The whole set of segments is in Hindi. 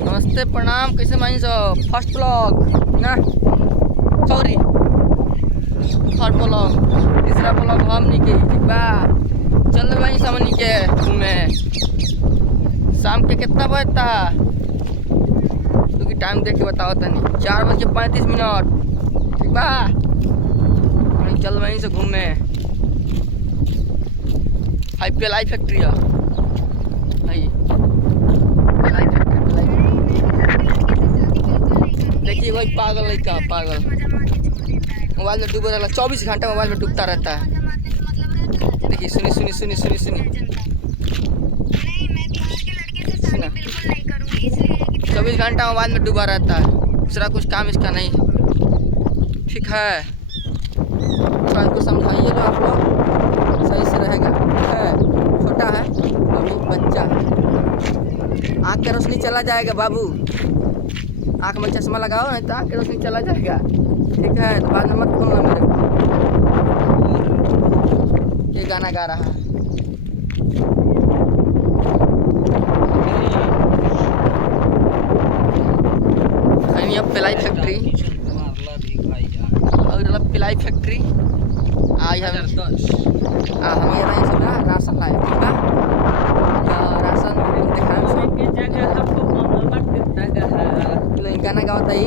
नमस्ते प्रणाम, कैसे मानी सब। फर्स्ट ब्लॉग ना, सॉरी थर्ड ब्लॉग, तीसरा ब्लॉग हमनी के बा। चल भाई समनी के घूमे। शाम के कितना बजता क्योंकि टाइम देख के बताओ तनी। 4:35 ठीक बा। चल वहीं से घूमे। पिलाई फैक्ट्री है भाई, पिलाई फैक्ट्री। देखिए वही पागल लड़का, पागल मोबाइल में डूबा रहता, 24 घंटा मोबाइल में डूबता रहता है। देखिए सुनी सुनी सुनी सुनी सुनी 24 घंटा मोबाइल में डूबा रहता है, दूसरा कुछ काम इसका नहीं। ठीक है, थोड़ा इसको समझाइए जो आप लोग सही से रहेगा। है छोटा है अभी, बच्चा। आँख की रोशनी चला जाएगा बाबू, आँख में चश्मा लगाओ नहीं तो आँख की रोशनी चला जाएगा। ठीक है, तो बाद में मत बोलना मेरे को। ये गाना गा रहा है। अब पिलाई फैक्ट्री और पिलाई फैक्ट्री आई हम ये नहीं सुना राशन लाए। ठीक है, राशन दिखाएं गाना गाओ तई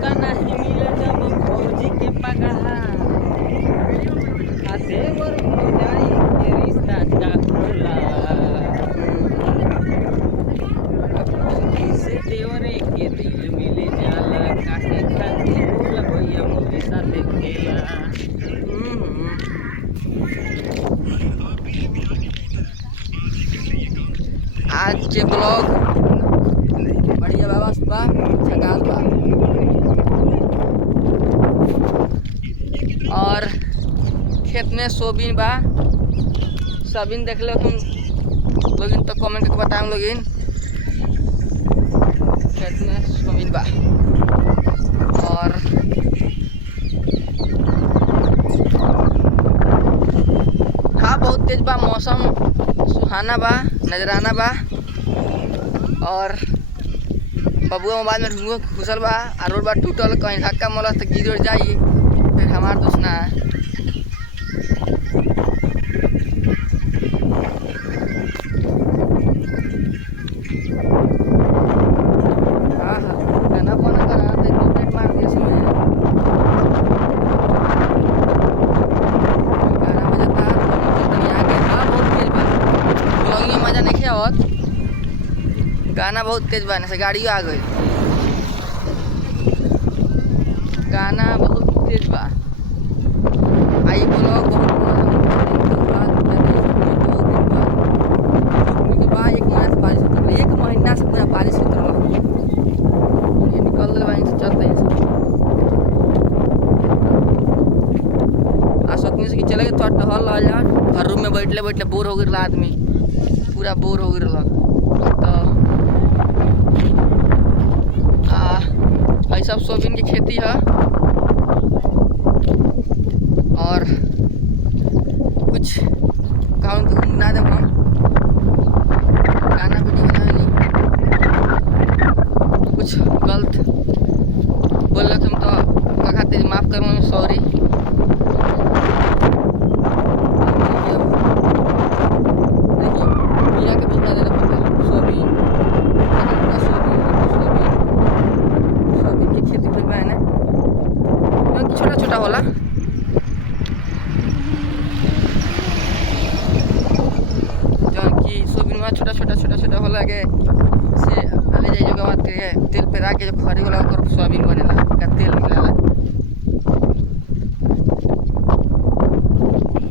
का नहीं मिले जब फौजी के पगहा देवर भौजाई के रिश्ता का खुला से देवरे के दिल मिले जाला काहे खातिर बोला भैया मोदी साथे खेला। आज के ब्लॉग बढ़िया बाबा, सुबह झकास बा। और खेत में सोयाबीन बा। सोयाबीन देख लो तुम लोगिन तो कमेंट करके बताएं लोगिन। खेत में सोयाबीन बा और हाँ बहुत तेज बा, मौसम सुहाना बा, नजराना बा। और बबुआ मोबाइल में घुसल बा, और रोड बा टूटल, कहीं धक्का मलस तो गिर जाई, फिर हमार दोस्त ना है। हाँ हाँ गाना बना करा तो मार दिया इसमें। गाना बजाता है हाँ बहुत तेज बा, ब्लॉगिंग में मजा नहीं आवत। गाना बहुत तेज बा, से गाड़ियों आ गई। गाना बहुत तेज बा। आई ब्लॉग बहुत एक महीना से पूरा बारिश होता रहा। ये निकल रहे वहीं से चलते हैं आ सकनी से कि चले गए थोड़ा टहल रहा यार। घर रूम में बैठले बैठले बोर हो गया आदमी, पूरा बोर हो गया। तो सब सोयाबीन की खेती है और कुछ गाँव के घूमना दे हम गाना वीडियो बना ली। कुछ गलत बोल रहे तुम तो खातिर माफ़ करो, सॉरी। देखिए बिया के बिना देना पड़ता सोयाबीन की खेती कर है ना, छोटा छोटा होला। जौन की सोयाबीन में छोटा छोटा छोटा छोटा होला के से ले जाइए के बाद के तेल पे रख के जो खरी वाला ओकर सोयाबीन बनेला का तेल निकलेला।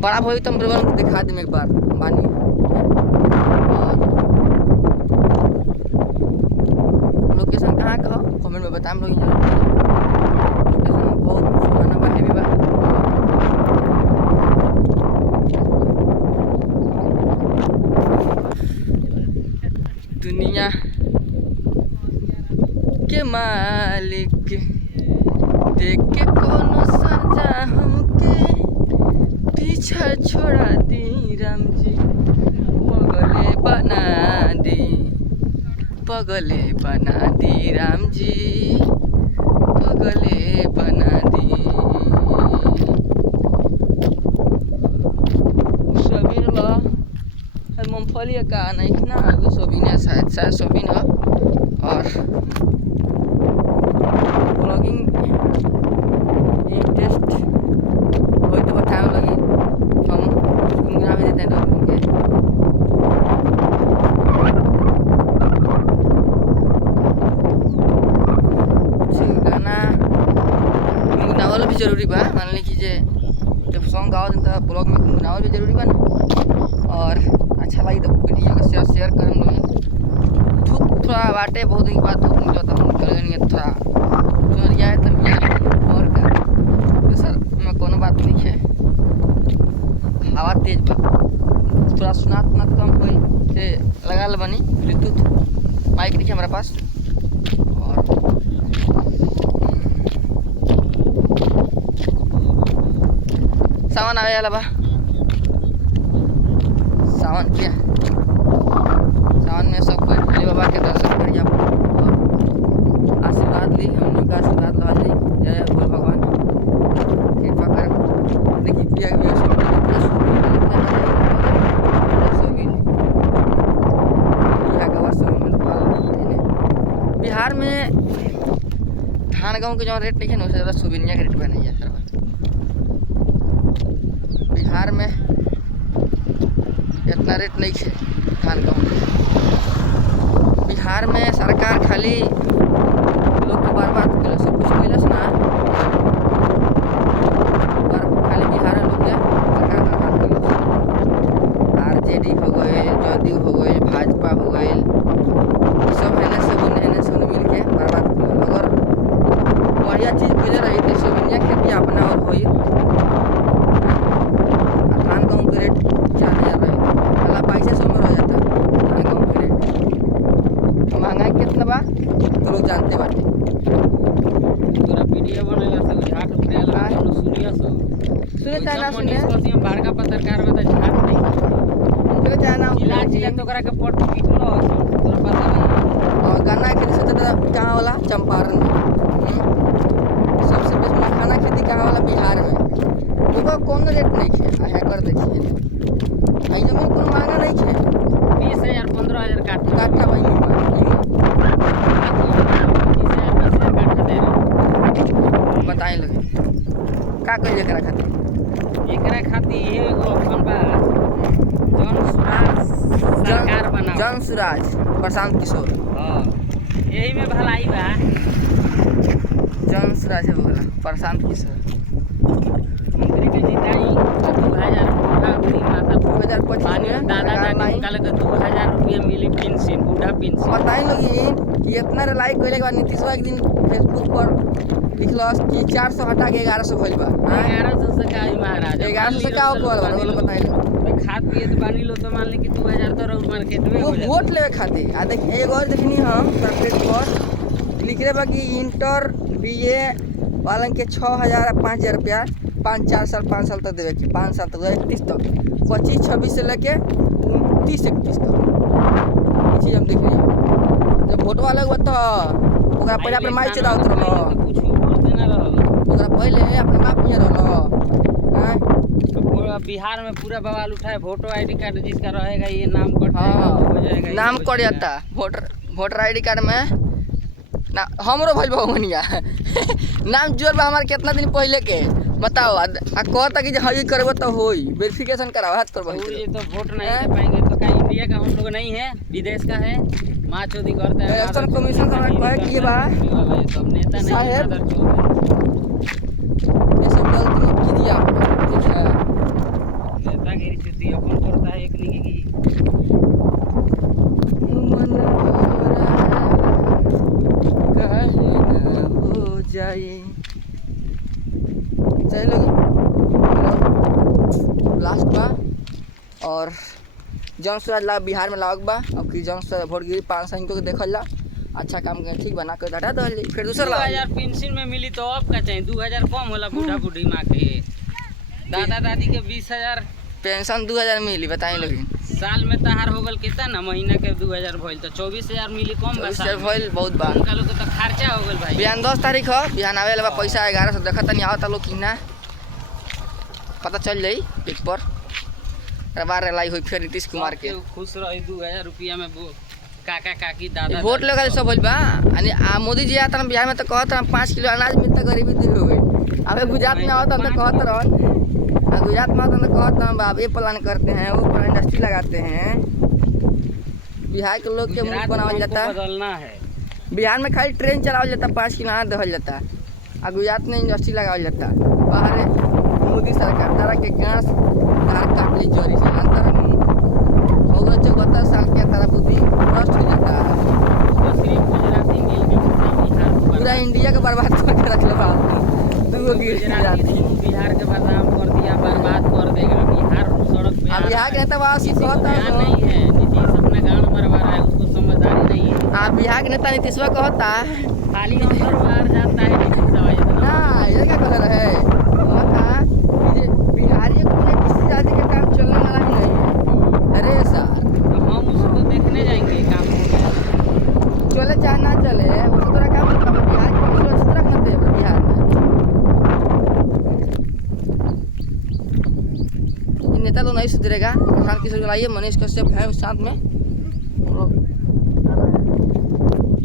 बड़ा भाई तुम को दिखा दें एक बार बानी। लोकेशन कहाँ का हो कमेंट में बताएं लोग। लोकेशन बहुत सुहाना बा, हेवी बा। दुनिया के मालिक देख के कोनो सजा हमके पीछा छोड़ा दी राम जी, पगले बना दी। पगले बना दी राम जी, पगले बना दी। सोबिन ला मूंगफली का नहीं ना, वो सोबिन है, शायद सोबिन है। और ब्लॉगिंग इंटरेस्ट वही तो बताने लगी हम गुनगुना भी देते हैं लोग उनके। गाना गुनगुनावल भी जरूरी बा, मान लीजिए जब सॉन्ग गाओ तो ब्लॉग में गुनगुनावल भी जरूरी बा ना। और अच्छा लगी तो वीडियो को शेयर करम लोग। धूप थोड़ा बाटे, बहुत दिन के बाद धूप निकला था, निकल नहीं थोड़ा चोरिया है तब और क्या तो सर में कोनो बात नहीं है। हवा तेज बा, थोड़ा सुनात कम कोई से लगा ल बनी ब्लूटूथ माइक नहीं है हमारे पास। और सावन आवे वाला बा, सावन क्या सावन में सब कोई भोले बाबा के दर्शन करिए आप और आशीर्वाद ली, हमने का आशीर्वाद ला ली। जय भोले भगवान कृपा कर। देखिए बिहार में धान गेहूँ के जो रेट नहीं है ना, उससे ज़्यादा सोबिनिया के रेट बने है सर। बिहार में इतना रेट नहीं है धान गेहूँ। बिहार में सरकार खाली लोग के बर्बाद कर सब कुछ कैलस ना, खाली बिहार में लोग के सरकार बर्बाद कर। आरजेडी हो गए, जदयू हो गए, भाजपा हो गए, सब हेने सब मिल के बर्बाद कर। अगर बढ़िया चीज़ मिले रही तो सोबिनिया खेती अपना और हो धान गेहूँ के रेट 4000 रही, 2200 में रह जाता धान गेहूँ के रेट। महंगाई कितना बा तो लोग जानते बाटे। तोरा वीडियो बनेला से झाट उतरेला सुनिया सो सुने चाहे ना सुने, हम बड़का पत्रकार बता झाट नहीं सुने चाहे ना चिल्ला तो करा के पट पीटलो तोरा पता नहीं। और गाना खेती सोचते कहाँ वाला चंपारण में, सबसे बेस्ट मखाना खेती कहाँ वाला बिहार में। उनका कौन रेट नहीं है है कर देखिए आई जमीन कोनो महंगा नहीं है, 20,000 15,000 काठा भाई बताए लगे का कहिए एकरा खातिर। एकरा खातिर ये एगो ऑप्शन बा, जन सुराज सरकार बनाओ। जन सुराज प्रशांत किशोर, हां यही में भलाई बा। जन सुराज है बोला प्रशांत किशोर मंत्री के जिताई 2000 2025 में दादा दादी कल के 2000 रुपया मिली पेंशन, बूढ़ा पेंशन। बताए लोगी कि इतना लाइक कइले के बाद नीतीशवा एक दिन फेसबुक पर लिखलस कि 400 हटा के 1100 भइल बा। 1100 से का महाराज 1100 से का होल बा बोलो बताए लो। खाद पिए तो बानी लो तो मान ले कि 2000 तो रोज मार्केट में वो वोट लेवे खातिर। आ देखिए एगो और देखनी हम सरपेट पर लिखले बा कि इंटर बीए वालन के 6000 5000 रुपया 5 साल तक देवे के, 5 साल तक 31 तक 25-26 से लेके 29-31 तक। ये चीज़ हम देखनी जब वोटवा लग तो ओकरा पहले अपने माई चेता उतर लो, कुछ भी बोलते ना रहल। ओकरा पहले अपने बाप में रहलो हैं। पूरा बिहार में पूरा बवाल उठाए, वोटर आईडी कार्ड जिसका रहेगा ये नाम कट जाएगा, हाँ हो जाएगा, नाम कट जाता वोटर आईडी कार्ड में ना। हमरो भइल बा मनिया नाम जोर बा हमार कितना दिन पहले के बताओ। आ कहता कि हई करबो तो होई वेरिफिकेशन कराओ हाथ पर ये तो वोट नहीं दे पाएंगे तो क्या इंडिया का हम लोग नहीं है, विदेश का है। माँ चोदी करता है इलेक्शन कमीशन से हमारा कहे कि बा ये सब नेता नहीं साहेब, है, ये सब गलती मत कीजिए आप लोग, ठीक है। नेतागिरी चुती अपन करता है एक नहीं की हो जाए। चलो लास्ट बा और जन सुराज ला बिहार में लाग बा। अब कि जन सुराज वोट गिरी 500 इनको देखल ला अच्छा काम कर ठीक बना कर हटा दो फिर दूसरा 2000 पेंशन में मिली तो अब का चाहिए 2000 कम होला बूढ़ा बूढ़ी माँ के। दादा दादी के 20,000 पेंशन 2000 मिली बताई लोग साल में तहार हो गल कितना ना महीना के 2000 भइल तो 24000 मिली कम बा 24,000 भइल बहुत बा। उनका लोग के तो खर्चा हो गल भाई। बिहान 10 तारीख हो, बिहान आवे वाला बा पैसा 1100 देखत नहीं आवता लोग कि ना पता चल जाई एक पर रबार लाई हुई फिर नीतीश कुमार के खुश रही 2000 रुपया में काका काकी दादा वोट लगा सब भइल बा। यानी मोदी जी आता बिहार में तो कहत 5 किलो अनाज मिलता गरीबी दूर हो गई। अबे गुजरात में आवता तो कहत रहन गुजरात में आवता तो कहत रहन बाप ये प्लान करते हैं वो प्लान इंडस्ट्री लगाते हैं। बिहार के लोग के मुंह बनावल जाता, बदलना है। बिहार में खाली ट्रेन चलावल जाता 5 किलो अनाज दहल जाता और गुजरात में इंडस्ट्री लगावल जाता। बाहर मोदी सरकार तारा के गांस तार काट ली जोरी से अंतर हो गए 74 साल के तारा बुद्धि नष्ट हो जाता है। तो सिर्फ गुजराती मिल के बिहार को पूरा इंडिया के बर्बाद करके रख लो दूगो गुजराती दोनों बिहार के बदनाम कर दिया, बर्बाद कर देगा। बिहार सड़क पे अब बिहार के नेता वासी किसी को कहता ध्यान नहीं है, नीतीश अपना गांव मरवा रहा है, उसको समझदारी नहीं है। बिहार के नेता नीतीशवा कहता खाली अंदर बाहर जाता है नीतीश इतना। ना ये क्या कह रहे है कहता कि जे बिहारी को किसी जाति का काम चलने वाला ही नहीं है। अरे सर तो हम उसको देखने जाएंगे काम हो गया। चले चाहे ना चले उसको तोरा काम मतलब बिहार को सुरक्षित रखना चाहिए बिहार में। ये नेता तो नहीं सुधरेगा। प्रशांत किशोर को लाइए, मनीष कश्यप है उस साथ में।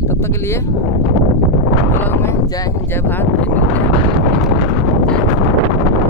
तब तक के लिए ब्लॉग में जय हिंद जय भारत।